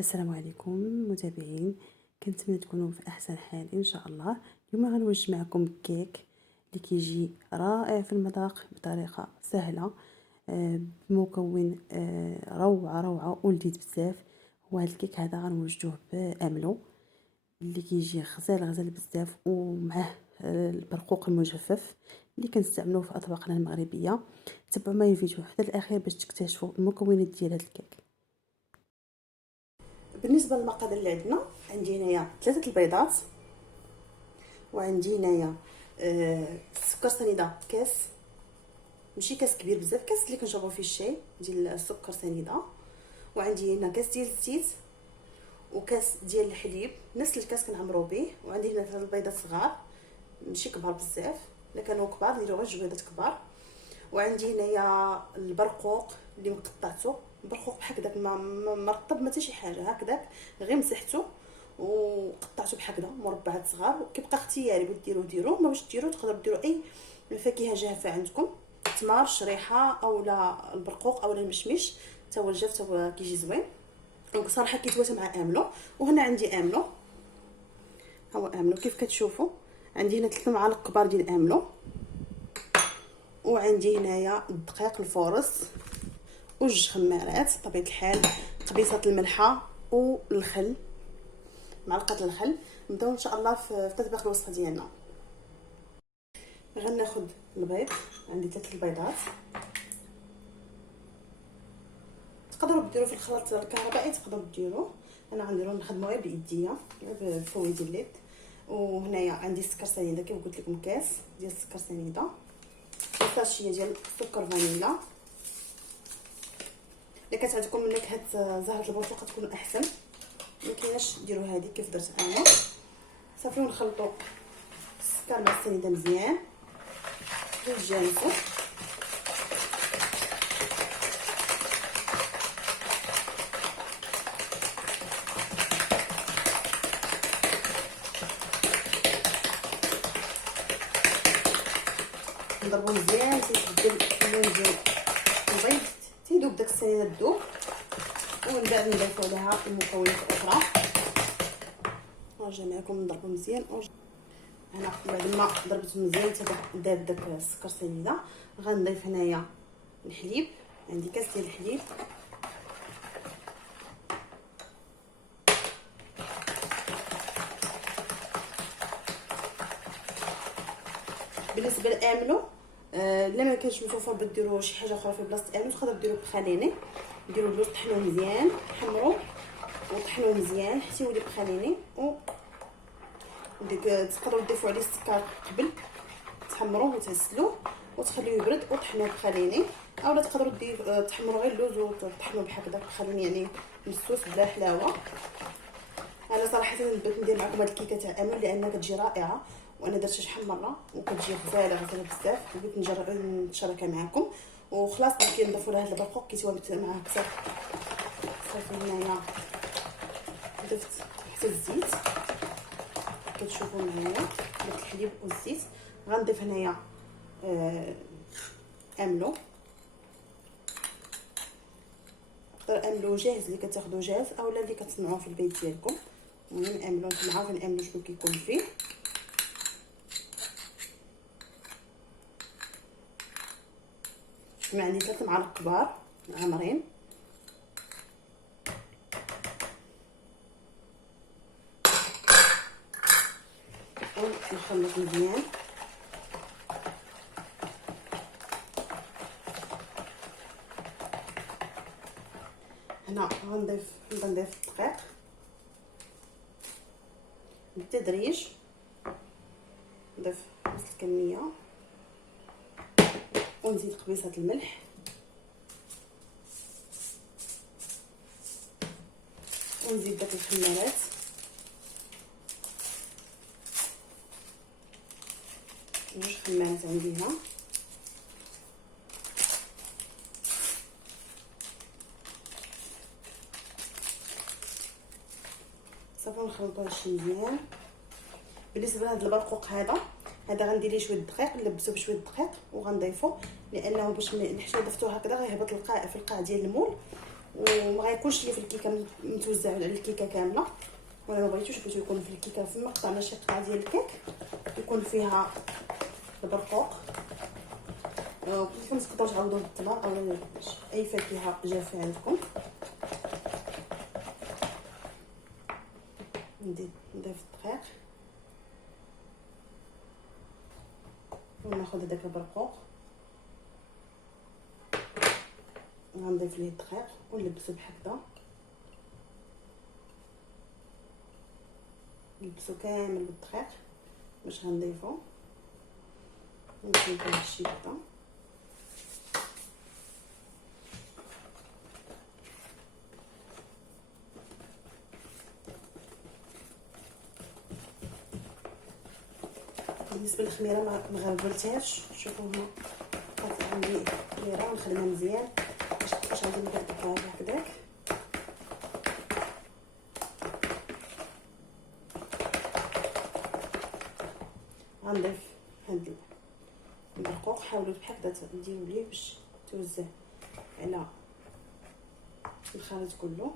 السلام عليكم متابعين، كنتمنى تكونوا في احسن حال ان شاء الله. اليوم غنوجد معكم كيك اللي كيجي رائع في المذاق بطريقه سهله، بمكون روعه روعه ولذيذ بزاف. هو هذا الكيك هذا غنوجدوه باملو اللي كيجي غزال غزال بزاف، ومعه البرقوق المجفف اللي كنستعملوه في اطباقنا المغربيه. تبعوا معايا الفيديو حتى الاخير باش تكتشفوا المكونات ديال هذا الكيك. بالنسبه للمقادير اللي عندي هنايا 3 البيضات، وعندي هنايا السكر سنيده كاس، ماشي كاس كبير بزاف، كاس اللي كنشربوا فيه الشاي ديال السكر سنيده. وعندي هنا كاس ديال الزيت وكاس ديال الحليب نفس الكاس كنعمرو به. وعندي هنا 3 البيضات صغار ماشي كبار بزاف، الا كانوا كبار نديرو غير 2 بيضات كبار. وعندي هنايا البرقوق اللي مقطعته، البرقوق بحال هكذاك ما مرطب ما حتى شي حاجه، هكذاك غير مسحته وقطعته بحال هكذا مربعات صغار. كيبقى اختياري، بغيتو ديروه ما باش ديروا تقدروا ديروا اي فاكهه جافه عندكم، التمر الشريحه اولا البرقوق اولا المشمش حتى هو الجاف حتى هو كيجي زوين. دونك صراحه كيتواتى مع املو. وهنا عندي املو، ها هو املو كيف كتشوفوا. عندي هنا 3 معالق كبار ديال املو، وعندي هنايا الدقيق الفورص وجوج خمارات بطبيعه الحال، قبيصه الملحه والخل، معلقه الخل. نبداو ان شاء الله في تطبيق الوصفه ديالنا. غناخذ البيض، عندي 3 البيضات، تقدروا ديروه في الخلاط الكهربائي تقدروا ديروه، انا غنديرو نخدمو غير بايديا بالفوي ديال اليد. وهنايا عندي السكر سنيده كيف قلت لكم، كاس ديال السكر سنيده، ساشيه ديال السكر فانيلا. الا كانت عندكم نكهه زهره البرتقال تكون احسن، ما كايناش ديروا هذه كيف درت انا. صافي ونخلطوا السكر مع السنيده مزيان ونجانسوا. نضربوا مزيان تيبدل اللون ديال البيض، تيذوب داك السنيده تذوب، ومن بعد نضيفوا عليها المكونات الاخرى. نرجع معكم نضربوا مزيان. هنا بعد ما ضربت مزيان تذاب داك السكر سنيده، غنضيف هنايا الحليب، عندي كاس ديال الحليب. بالنسبه لاملو الا ما كانش متوفر ديروا شي حاجه اخرى في بلاصه املو، تقدروا ديروا بخليني، ديروا اللوز طحنوه مزيان، حمروا وطحنوه مزيان حتى يولي بخليني. و ديك تقدروا تضيفوا عليه السكر قبل تحمروه وتغسلوه وتخليوه يبرد وطحنوه بخليني، اولا تقدروا تحمروا غير اللوز وتطحنوه بحال هكذا بخليني، يعني مسوس بلا حلاوه. انا صراحه بغيت ندير معكم هاد الكيكه تاع امل لانها كتجي رائعه، وانا درتها شحال مره وكتجي غزاله غزاله بزاف، وبغيت نجرب نشاركها معكم. وخلاص كنضيفوا لها هاد البرقوق كيتوابل معاه اكثر. صافي هنايا ضفت حتى الزيت كتشوفوا معايا، درت الحليب والزيت. غنضيف هنايا املو، املو جاهز اللي كتاخذوه جاهز اولا اللي كتصنعوه في البيت ديالكم. المهم املو نتوما عارفين املو شنو كيكون فيه. هنا عندي 3 معالق كبار عامرين، ونخلط مزيان. هنا غنضيف الدقيق بالتدريج، نضيف نص الكميه ونزيد قبيصه الملح ونزيد داك الخمارات جوج خمارات عندي هنا. صافي نخلطوه شي مزيان. بالنسبه لهذا البرقوق هذا غندير ليه شويه الدقيق، نلبسو بشويه الدقيق وغنضيفو، لانه باش حتى ضفتوه هكذا غيهبط القاع في القاع ديال المول وما غيكونش لي في الكيكه متوزع على الكيكه كامله، ولا ما بغيتوش بغيتو يكون في الكيكه فما قطعنا شي قطعه ديال الكيك يكون فيها البرقوق. كيفاش تقدروا تعوضوا بالتمر او اي فاكهه جافه عندكم. نضيف الدقيق وناخذ هذاك البرقوق غنضيف ليه الدقيق ونلبسو بهكذا، نلبسو كامل بالدقيق باش غنضيفو نضيفو هادشي هكذا. بالنسبه للخميره ما غربلتهاش، شوفوا هنا قطعت عندي خميره ونخدمها مزيان باش غادي نطبقها هكذاك. غنضيف هاد البرقوق، حاولوا بهكذا ديروا ليه باش توزع على الخليط كله.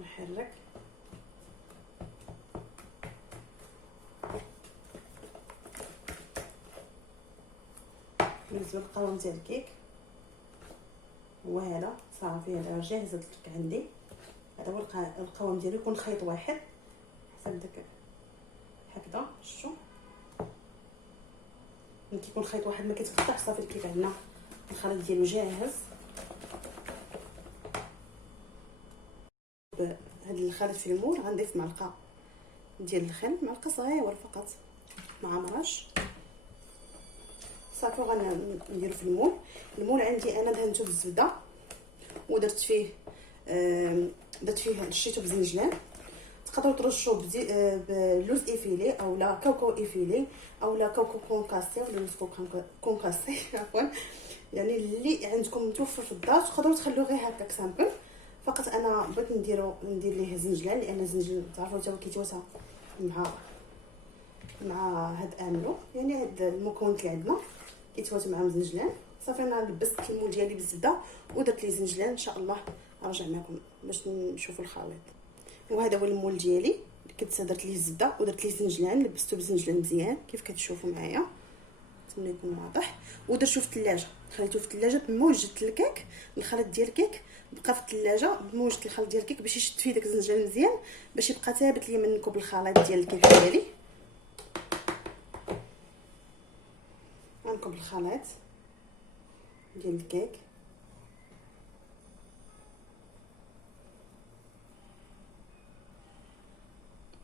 نحرك بالنسبه للقوام ديال الكيك هو هذا صافي، هذا جاهز الكيك عندي. هذا هو القوام ديالو، يكون خيط واحد حسب داك هكذا. شفتوا ملي كيكون خيط واحد ما كيتقطعش صافي الكيك عندنا الخليط ديالو جاهز. هاد الخليط في المول غنضيف معلقه ديال الخل، معلقه صغيره فقط مع مرش صافي، وغنديرو في المول. المول عندي انا دهنته بالزبده ودرت فيه رشيته بزنجلان. تقدروا ترشوا بلوز ايفيلي او لا كاوكاو ايفيلي او لا كاوكاو كونكاسي ولا لوز كونكاسي عفوا، يعني اللي عندكم متوفر في الدار تقدروا تخلوه غير هكاك سامبل. فقط انا بغيت ندير ليه زنجلان، لان الزنجلان تعرفوا حتى هو كيتواسى مع هاد املو، يعني هاد المكونات اللي عندنا كيتواسى مع الزنجلان. صافي انا لبست المول ديالي بالزبده ودرت ليه زنجلان. ان شاء الله نرجع معكم باش نشوفوا الخليط. وهذا هو المول ديالي اللي كنت درت ليه الزبده ودرت ليه زنجلان، لبستو بزنجلان مزيان كيف كتشوفوا معايا، نتمنى يكون واضح. ودرتو في الثلاجه، خليته في الثلاجه بموجه الكيك. الخليط ديال الكيك بقى في الثلاجه بموجه الخليط ديال الكيك باش يشد فيه داك الزنجلان مزيان، باش يبقى ثابت ليا من نكب الخليط ديال الكيك ديالي. غنكب الخليط ديال الكيك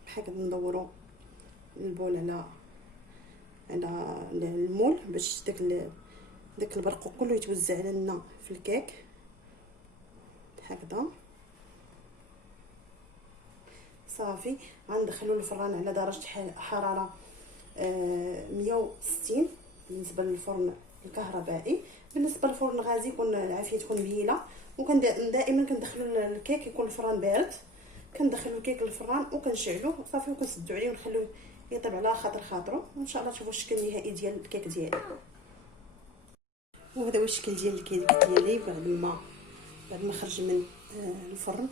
بحال ندورو البول على المول باش داك البرقوق كله يتوزع لنا في الكيك هكذا. صافي غندخلو الفران على درجه حراره 160 بالنسبه للفرن الكهربائي. بالنسبه للفرن الغازي يكون العافيه تكون مهيله، وكان دائما كندخلو الكيك يكون الفران بارد، كندخلو الكيك للفران وكنشعلوه صافي وكنسدو عليه ونخلوه يطيب على خاطرو. وان شاء الله تشوفوا الشكل النهائي ديال الكيك ديالي. وهذا هو الشكل ديال الكيك ديالي بعد ما خرج من الفرن.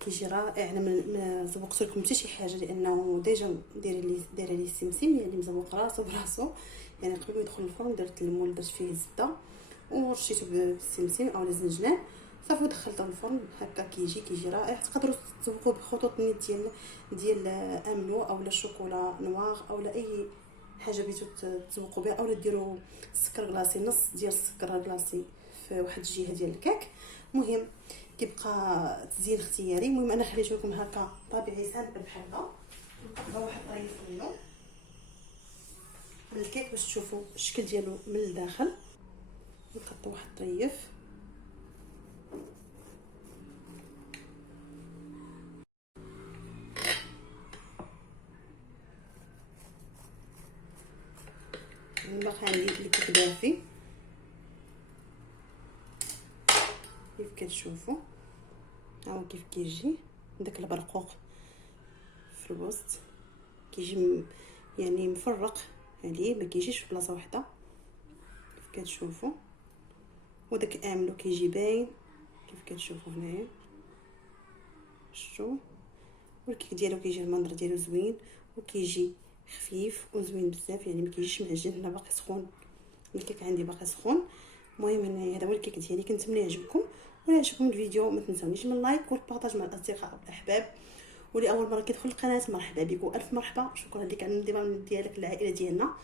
كيجي رائع. انا ما زوقت لكم حتى شي حاجه لانه ديجا دايره لي السمسم، يعني مزوق راسو براسو. يعني قبل ما يدخل الفرن درت المول، درت فيه الزبده ورشيته بالسمسم او الزنجلان صافي ودخلته الفرن. هكا كيجي رائع. تقدروا تزوقوه بخطوط نيت ديال املو او لا شوكولا نوار او لا اي حاجه بغيتو تزوقوا بها، او ديروا السكر كلاصي، نص ديال السكر كلاصي في واحد الجهه ديال الكيك. المهم كيبقى تزيين اختياري. المهم انا خليت لكم هكا طبيعي سامبل بحال هكا، نقطعوا واحد الطريف منه من الكيك باش تشوفوا الشكل ديالو من الداخل. نقطعوا واحد الطريف باقي عندي الكيك دافي كيف كتشوفوا. ها هو كيف كيجي داك البرقوق في الوسط، كيجي يعني مفرق عليه، ما كيجيش في بلاصه واحده كيف كتشوفوا. وداك املو كيجي باين كيف كتشوفوا هنايا، شفتوا؟ والكيك ديالو كيجي المنظر ديالو زوين وكيجي خفيف وزوين بزاف، يعني ما كيجيش معجن. هنا باقي سخون، الكيك عندي باقي سخون. المهم هذا هو الكيك ديالي، كنتمنى يعجبكم. ولا عجبكم الفيديو ما تنساونيش من اللايك والبارطاج مع الاصدقاء والاحباب. واللي اول مره كيدخل القناه مرحبا بك والف مرحبا. شكرا لك على الانضمام ديالك للعائله ديالنا.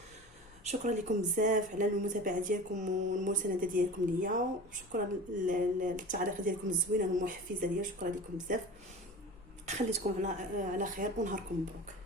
شكرا لكم بزاف على المتابعه ديالكم والمسانده ديالكم ليا، وشكرا للتعليق ديالكم الزوينه والمحفزه ليا. شكرا لكم بزاف، خليتكم على خير ونهاركم مبروك.